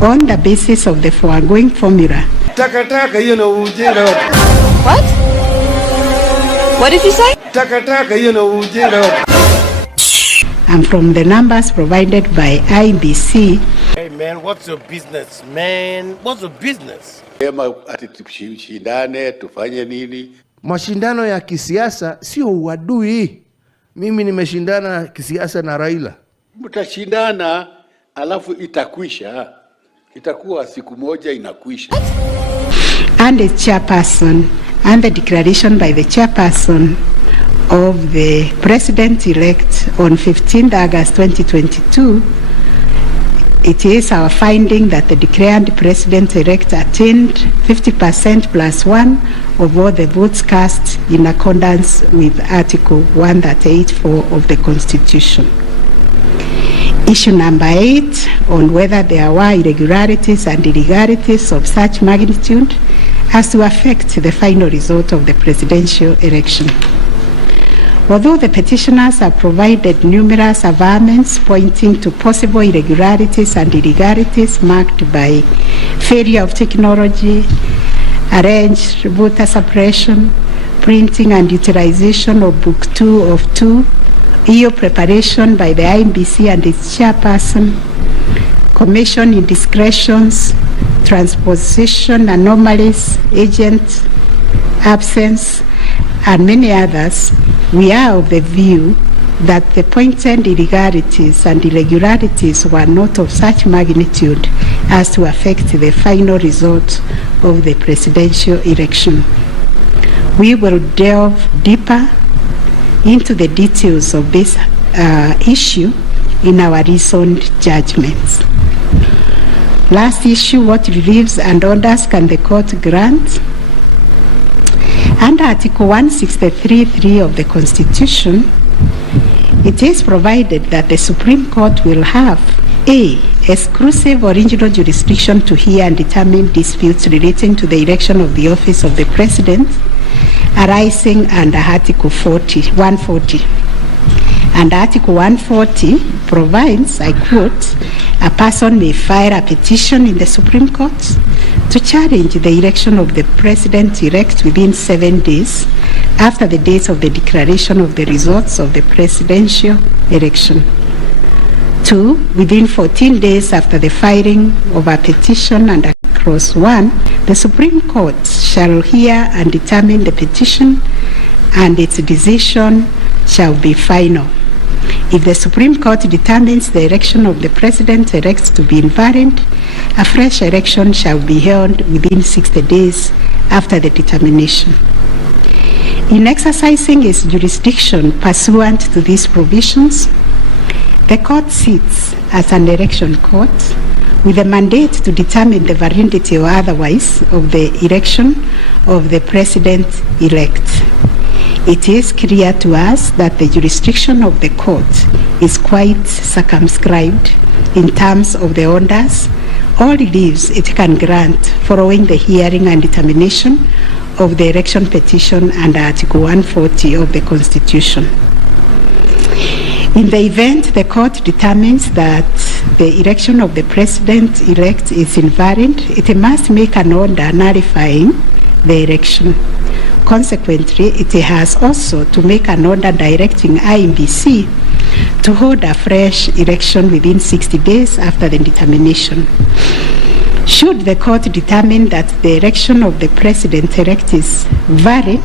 on the basis of the foregoing formula. What? What did you say? And from the numbers provided by IBC. Hey man, what's your business, man? What's your business? Tufanye nini? Mashindano ya kisiasa sio uadui. Mimi nimeshindana kisiasa na Raila. Mtashindana alafu itakwisha. Itakuwa siku moja inakwisha. And the chairperson and the declaration by the chairperson of the president-elect on 15th August 2022, it is our finding that the declared president-elect attained 50% plus 1 of all the votes cast in accordance with Article 184 of the Constitution. Issue number 8 on whether there were irregularities and illegalities of such magnitude as to affect the final result of the presidential election. Although the petitioners have provided numerous averments pointing to possible irregularities and illegalities marked by failure of technology, arranged voter suppression, printing and utilization of Book 2 of 2, EU preparation by the IBC and its chairperson, commission indiscretions, transposition anomalies, agent absence, and many others, we are of the view that the pointed illegalities and irregularities were not of such magnitude as to affect the final result of the presidential election. We will delve deeper into the details of this issue in our recent judgments. Last issue, what reliefs and orders can the court grant? Under Article 163(3) of the Constitution, it is provided that the Supreme Court will have A. Exclusive original jurisdiction to hear and determine disputes relating to the election of the office of the President arising under Article 140. And Article 140 provides, I quote, a person may file a petition in the Supreme Court to challenge the election of the President-elect within 7 days after the date of the declaration of the results of the presidential election. 2, within 14 days after the filing of a petition under Clause 1, the Supreme Court shall hear and determine the petition, and its decision shall be final. If the Supreme Court determines the election of the President-elect to be invalid, a fresh election shall be held within 60 days after the determination. In exercising its jurisdiction pursuant to these provisions, the court sits as an election court with a mandate to determine the validity or otherwise of the election of the President-elect. It is clear to us that the jurisdiction of the court is quite circumscribed in terms of the orders or reliefs it can grant following the hearing and determination of the election petition under Article 140 of the Constitution. In the event the court determines that the election of the President-elect is invalid, it must make an order nullifying the election. Consequently, it has also to make an order directing IBC to hold a fresh election within 60 days after the determination. Should the court determine that the election of the President-elect is valid,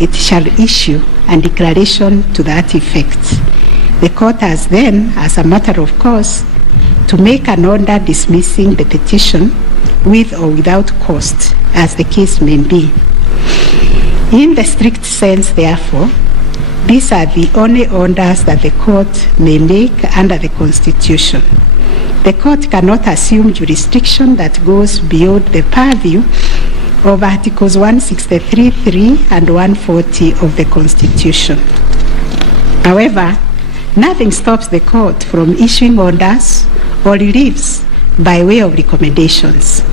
it shall issue a declaration to that effect. The court has then, as a matter of course, to make an order dismissing the petition with or without cost, as the case may be. In the strict sense, therefore, these are the only orders that the court may make under the Constitution. The court cannot assume jurisdiction that goes beyond the purview of Articles 163(3) and 140 of the Constitution. However, nothing stops the court from issuing orders or reliefs by way of recommendations.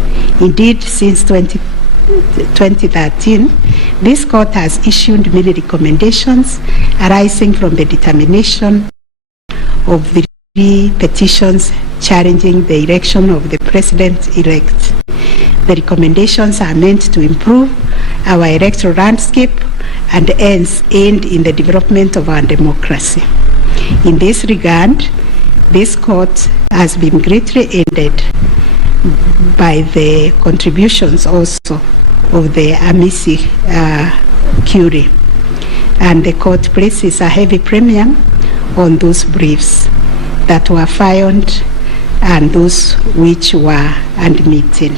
Indeed, since 2013, this court has issued many recommendations arising from the determination of the petitions challenging the election of the president-elect. The recommendations are meant to improve our electoral landscape and hence aid in the development of our democracy. In this regard, this court has been greatly aided by the contributions also of the amici curiae, and the court places a heavy premium on those briefs that were filed and those which were admitted.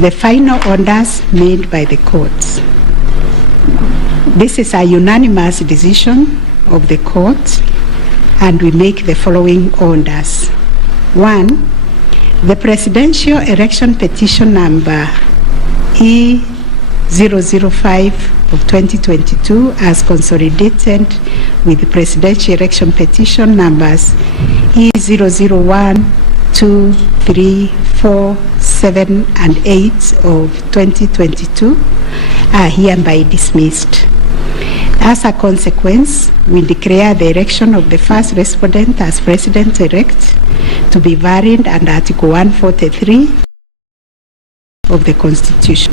The final orders made by the courts. This is a unanimous decision of the court, and we make the following orders. 1, the presidential election petition number E005 of 2022 as consolidated with the presidential election petition numbers E001, 2, 3, 4, 7, and 8 of 2022 are hereby dismissed. As a consequence, we declare the election of the first respondent as president-elect to be valid under Article 143 of the Constitution.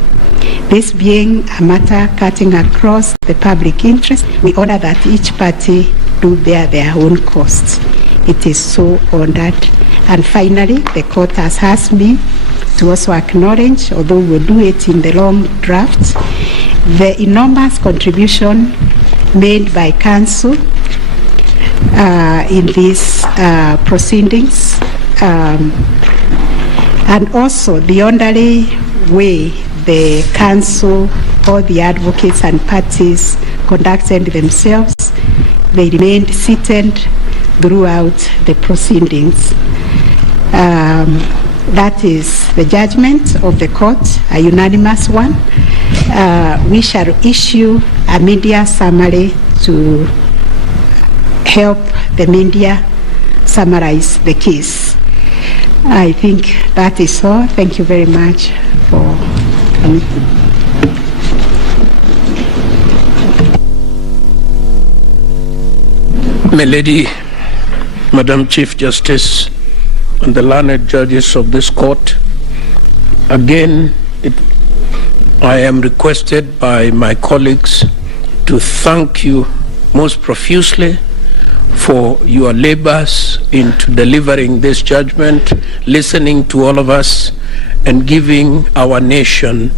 This being a matter cutting across the public interest, we order that each party do bear their own costs. It is so ordered. And finally, the court has asked me to also acknowledge, although we'll do it in the long draft, the enormous contribution made by council in these proceedings, and also the orderly way the council, all the advocates and parties conducted themselves. They remained seated throughout the proceedings. That is the judgment of the court, a unanimous one. We shall issue a media summary to help the media summarize the case. I think that is all. Thank you very much for coming. My Lady, Madam Chief Justice, and the learned judges of this court, again, I am requested by my colleagues to thank you most profusely for your labors into delivering this judgment, listening to all of us, and giving our nation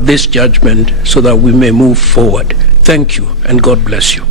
this judgment so that we may move forward. Thank you, and God bless you.